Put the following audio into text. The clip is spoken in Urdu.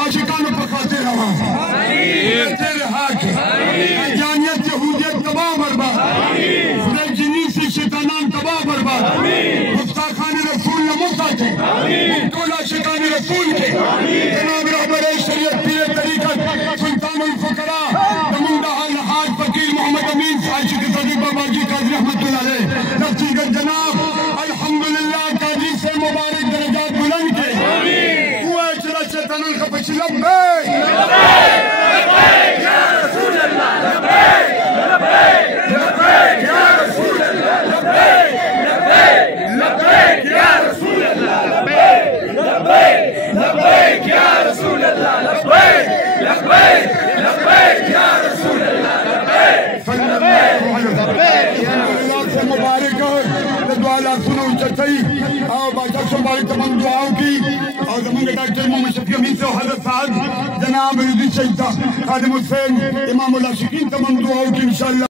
عاشقانوں پر خاطر رہا تیرے حق جانیت یہودیت تباہ برباد خدا جنی سے شیطانان تباہ برباد مفتاخان رسول نمسا کے مقتول عاشقان رسول کے جناب رہبر شریعت پیر طریقت سلطان الفقراء نمودہ الحاج فقیر محمد امین عاشق صدیق بابا جی قاضی رحمت اللہ علیہ نفسیگر جناب الحمدللہ قاضی سے مبارک درجات بلند کے شیطانان خفش لبیک لبیک یا رسول اللہ لبیک لبیک یا رسول اللہ لبیک لبیک یا رسول اللہ لبیک لبیک یا رسول اللہ لبیک لبیک یا رسول اللہ لبیک اللہ سے مبارک دعا سنو چچائی آؤ بادشاہ سنبھالی تمام دعاؤں کی اور زمان کے ڈاکٹر محمد شفیع امین سے حضرت صاحب جناب رضی شہیدہ خادم حسین امام العاشقین تمام دعاؤں کی انشاءاللہ